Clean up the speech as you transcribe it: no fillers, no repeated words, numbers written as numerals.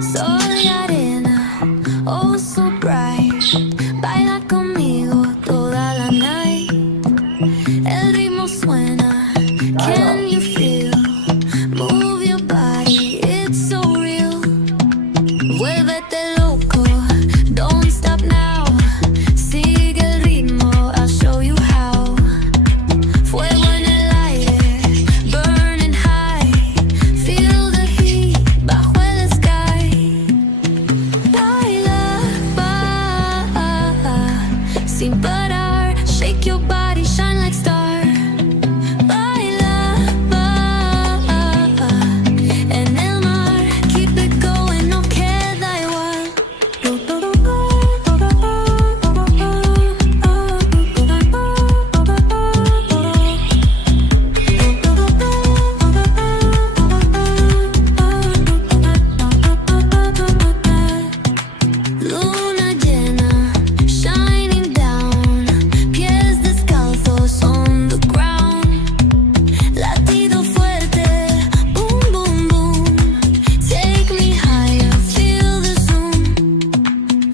Sol y arena, oh so bright. Baila conmigo toda la night. El ritmo suena, can you